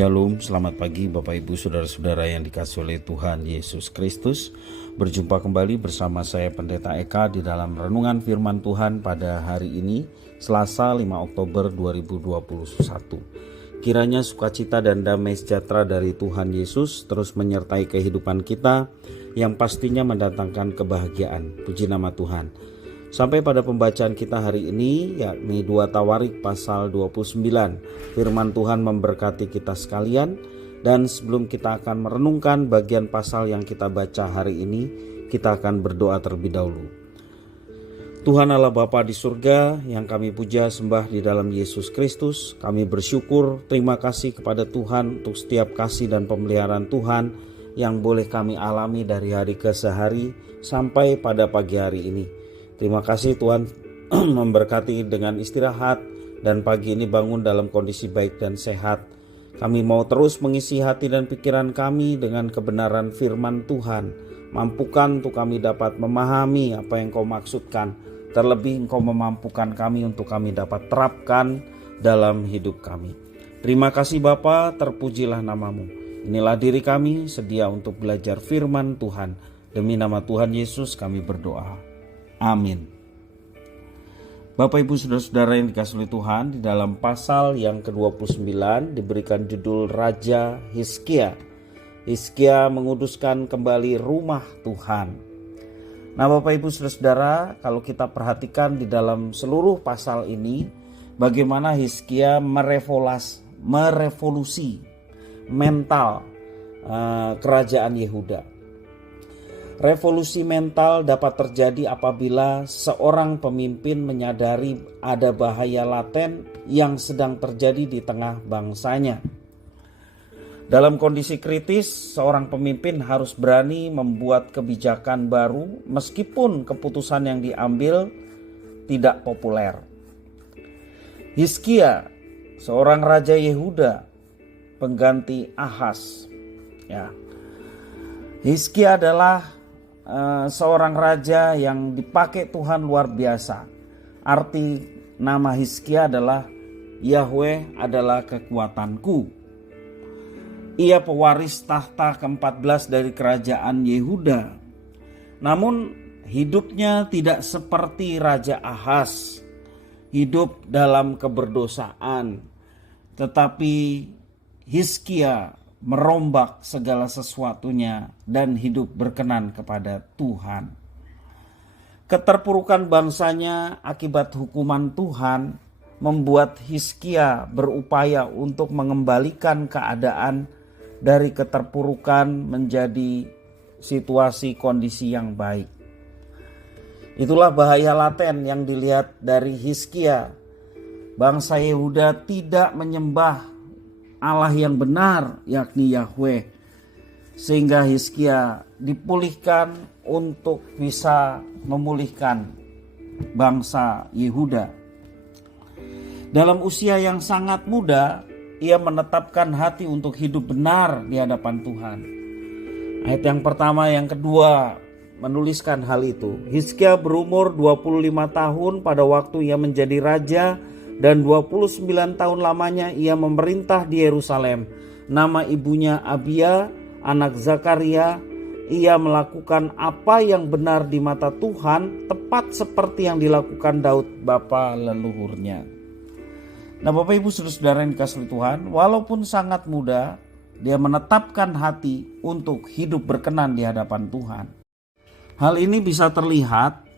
Shalom, selamat pagi Bapak Ibu Saudara-saudara yang dikasihi oleh Tuhan Yesus Kristus. Berjumpa kembali bersama saya Pendeta Eka di dalam renungan firman Tuhan pada hari ini, Selasa 5 Oktober 2021. Kiranya sukacita dan damai sejahtera dari Tuhan Yesus terus menyertai kehidupan kita yang pastinya mendatangkan kebahagiaan. Puji nama Tuhan. Sampai pada pembacaan kita hari ini, yakni 2 Tawarik pasal 29. Firman Tuhan memberkati kita sekalian, dan sebelum kita akan merenungkan bagian pasal yang kita baca hari ini, kita akan berdoa terlebih dahulu. Tuhan Allah Bapa di surga yang kami puja sembah di dalam Yesus Kristus, kami bersyukur, terima kasih kepada Tuhan untuk setiap kasih dan pemeliharaan Tuhan yang boleh kami alami dari hari ke hari sampai pada pagi hari ini. Terima kasih Tuhan memberkati dengan istirahat dan pagi ini bangun dalam kondisi baik dan sehat. Kami mau terus mengisi hati dan pikiran kami dengan kebenaran firman Tuhan. Mampukan untuk kami dapat memahami apa yang Kau maksudkan. Terlebih Engkau memampukan kami untuk kami dapat terapkan dalam hidup kami. Terima kasih Bapa, terpujilah namamu. Inilah diri kami sedia untuk belajar firman Tuhan. Demi nama Tuhan Yesus kami berdoa. Amin. Bapak Ibu Saudara-saudara yang dikasihi Tuhan, di dalam pasal yang ke-29 diberikan judul Raja Hizkia. Hizkia menguduskan kembali rumah Tuhan. Nah Bapak Ibu Saudara-saudara, kalau kita perhatikan di dalam seluruh pasal ini, bagaimana Hizkia merevolusi mental kerajaan Yehuda. Revolusi mental dapat terjadi apabila seorang pemimpin menyadari ada bahaya laten yang sedang terjadi di tengah bangsanya. Dalam kondisi kritis, seorang pemimpin harus berani membuat kebijakan baru meskipun keputusan yang diambil tidak populer. Hizkia, seorang raja Yehuda, pengganti Ahaz. Hizkia adalah seorang raja yang dipakai Tuhan luar biasa. Arti nama Hizkia adalah Yahweh adalah kekuatanku. Ia pewaris tahta ke-14 dari kerajaan Yehuda. Namun hidupnya tidak seperti Raja Ahaz, hidup dalam keberdosaan. Tetapi Hizkia merombak segala sesuatunya dan hidup berkenan kepada Tuhan. Keterpurukan bangsanya akibat hukuman Tuhan membuat Hizkia berupaya untuk mengembalikan keadaan dari keterpurukan menjadi situasi kondisi yang baik. Itulah bahaya laten yang dilihat dari Hizkia. Bangsa Yehuda tidak menyembah Allah yang benar, yakni Yahweh, sehingga Hizkia dipulihkan untuk bisa memulihkan bangsa Yehuda. Dalam usia yang sangat muda, ia menetapkan hati untuk hidup benar di hadapan Tuhan. Ayat yang pertama, yang kedua menuliskan hal itu. Hizkia berumur 25 tahun pada waktu ia menjadi raja, dan 29 tahun lamanya ia memerintah di Yerusalem. Nama ibunya Abia, anak Zakaria. Ia melakukan apa yang benar di mata Tuhan, tepat seperti yang dilakukan Daud bapa leluhurnya. Nah Bapak Ibu Saudara yang dikasihi Tuhan, walaupun sangat muda, dia menetapkan hati untuk hidup berkenan di hadapan Tuhan. Hal ini bisa terlihat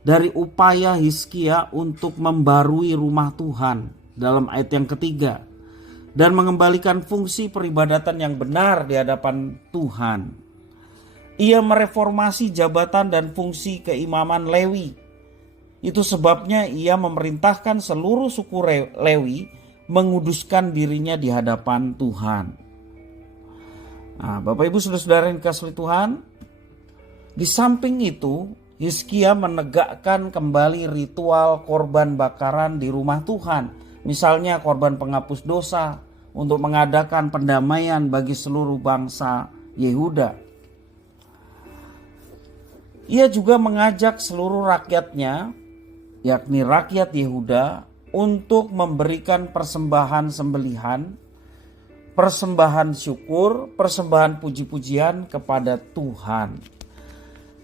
dari upaya Hizkia untuk membarui rumah Tuhan dalam ayat yang ketiga dan mengembalikan fungsi peribadatan yang benar di hadapan Tuhan. Ia mereformasi jabatan dan fungsi keimaman Lewi. Itu sebabnya ia memerintahkan seluruh suku Lewi menguduskan dirinya di hadapan Tuhan. Nah, Bapak Ibu Saudara yang dikasihi Tuhan, di samping itu Hizkia menegakkan kembali ritual korban bakaran di rumah Tuhan. Misalnya korban penghapus dosa untuk mengadakan pendamaian bagi seluruh bangsa Yehuda. Ia juga mengajak seluruh rakyatnya, yakni rakyat Yehuda, untuk memberikan persembahan sembelihan persembahan syukur, persembahan puji-pujian kepada Tuhan.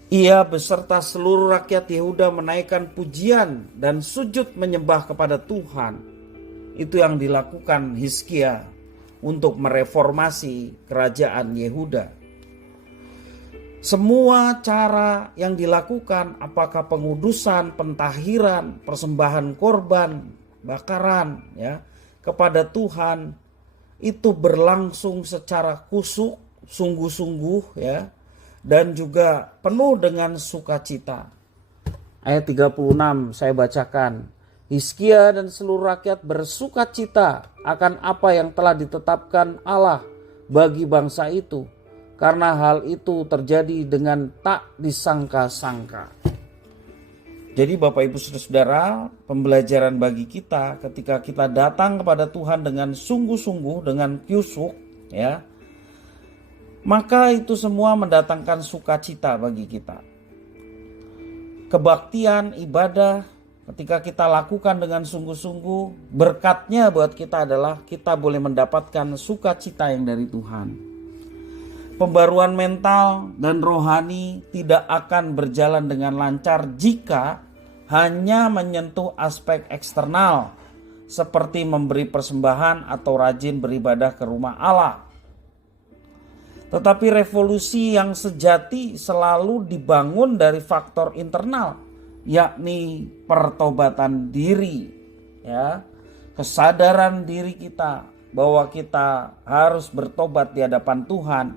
Ia beserta seluruh rakyat Yehuda menaikkan pujian dan sujud menyembah kepada Tuhan. Itu yang dilakukan Hizkia untuk mereformasi kerajaan Yehuda. Semua cara yang dilakukan, apakah pengudusan, pentahiran, persembahan korban, bakaran ya kepada Tuhan, itu berlangsung secara kusuk, sungguh-sungguh ya, dan juga penuh dengan sukacita. Ayat 36 saya bacakan. Hizkia dan seluruh rakyat bersukacita akan apa yang telah ditetapkan Allah bagi bangsa itu, karena hal itu terjadi dengan tak disangka-sangka. Jadi Bapak Ibu Saudara, pembelajaran bagi kita ketika kita datang kepada Tuhan dengan sungguh-sungguh, dengan kyusuk ya, maka itu semua mendatangkan sukacita bagi kita. Kebaktian, ibadah, ketika kita lakukan dengan sungguh-sungguh, berkatnya buat kita adalah kita boleh mendapatkan sukacita yang dari Tuhan. Pembaruan mental dan rohani tidak akan berjalan dengan lancar jika hanya menyentuh aspek eksternal, seperti memberi persembahan atau rajin beribadah ke rumah Allah. Tetapi revolusi yang sejati selalu dibangun dari faktor internal, yakni pertobatan diri, ya, kesadaran diri kita bahwa kita harus bertobat di hadapan Tuhan,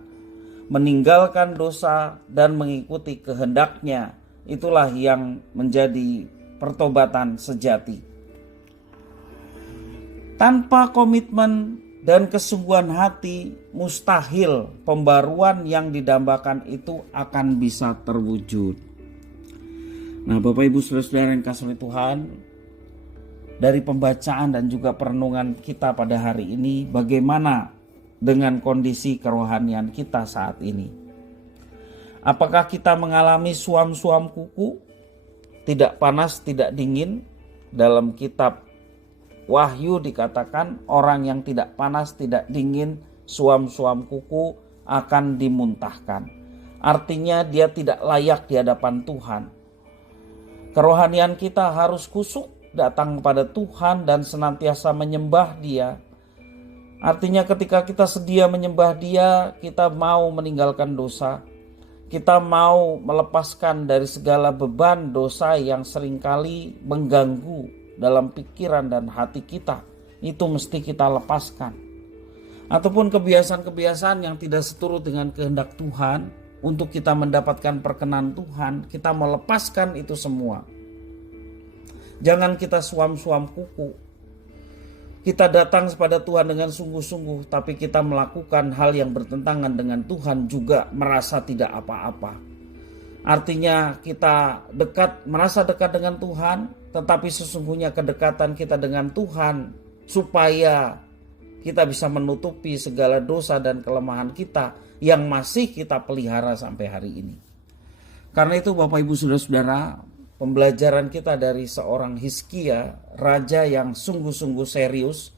meninggalkan dosa dan mengikuti kehendak-Nya. Itulah yang menjadi pertobatan sejati. Tanpa komitmen dan kesungguhan hati, mustahil pembaruan yang didambakan itu akan bisa terwujud. Nah, Bapak Ibu Saudara-saudara yang kasih oleh Tuhan, dari pembacaan dan juga perenungan kita pada hari ini, bagaimana dengan kondisi kerohanian kita saat ini? Apakah kita mengalami suam-suam kuku, tidak panas, tidak dingin? Dalam kitab Wahyu dikatakan orang yang tidak panas, tidak dingin, suam-suam kuku akan dimuntahkan. Artinya dia tidak layak di hadapan Tuhan. Kerohanian kita harus kusuk, datang kepada Tuhan dan senantiasa menyembah Dia. Artinya ketika kita sedia menyembah Dia, kita mau meninggalkan dosa. Kita mau melepaskan dari segala beban dosa yang seringkali mengganggu dalam pikiran dan hati kita. Itu mesti kita lepaskan. Ataupun kebiasaan-kebiasaan yang tidak seturut dengan kehendak Tuhan, untuk kita mendapatkan perkenan Tuhan, kita melepaskan itu semua. Jangan kita suam-suam kuku. Kita datang kepada Tuhan dengan sungguh-sungguh, tapi kita melakukan hal yang bertentangan dengan Tuhan juga merasa tidak apa-apa. Artinya kita merasa dekat dengan Tuhan, tetapi sesungguhnya kedekatan kita dengan Tuhan supaya kita bisa menutupi segala dosa dan kelemahan kita yang masih kita pelihara sampai hari ini. Karena itu Bapak Ibu Saudara-saudara, pembelajaran kita dari seorang Hizkia, raja yang sungguh-sungguh serius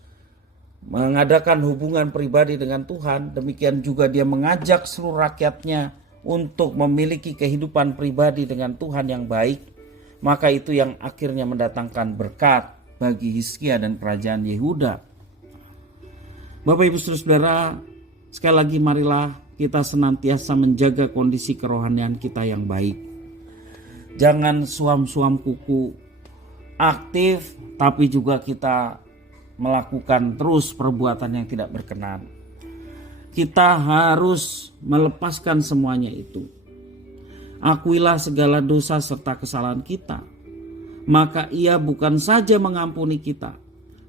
mengadakan hubungan pribadi dengan Tuhan, demikian juga dia mengajak seluruh rakyatnya untuk memiliki kehidupan pribadi dengan Tuhan yang baik, maka itu yang akhirnya mendatangkan berkat bagi Hizkia dan kerajaan Yehuda. Bapak Ibu Saudara, sekali lagi marilah kita senantiasa menjaga kondisi kerohanian kita yang baik. Jangan suam-suam kuku, aktif tapi juga kita melakukan terus perbuatan yang tidak berkenan. Kita harus melepaskan semuanya itu. Akuilah segala dosa serta kesalahan kita, maka Ia bukan saja mengampuni kita,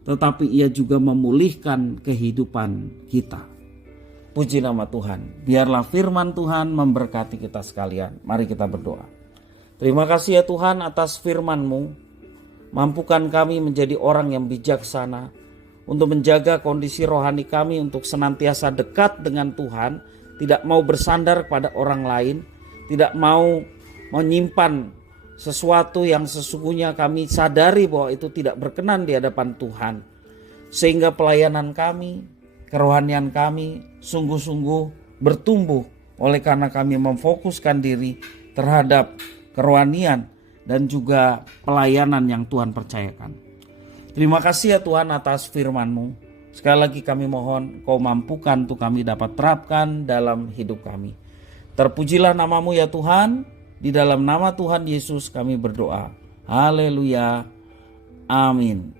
tetapi Ia juga memulihkan kehidupan kita. Puji nama Tuhan. Biarlah firman Tuhan memberkati kita sekalian. Mari kita berdoa. Terima kasih ya Tuhan atas firman-Mu. Mampukan kami menjadi orang yang bijaksana untuk menjaga kondisi rohani kami untuk senantiasa dekat dengan Tuhan, tidak mau bersandar kepada orang lain, tidak mau menyimpan sesuatu yang sesungguhnya kami sadari bahwa itu tidak berkenan di hadapan Tuhan. Sehingga pelayanan kami kerohanian kami sungguh-sungguh bertumbuh oleh karena kami memfokuskan diri terhadap kerohanian dan juga pelayanan yang Tuhan percayakan. Terima kasih ya Tuhan atas firman-Mu. Sekali lagi kami mohon Kau mampukan untuk kami dapat terapkan dalam hidup kami. Terpujilah nama-Mu ya Tuhan. Di dalam nama Tuhan Yesus kami berdoa. Haleluya. Amin.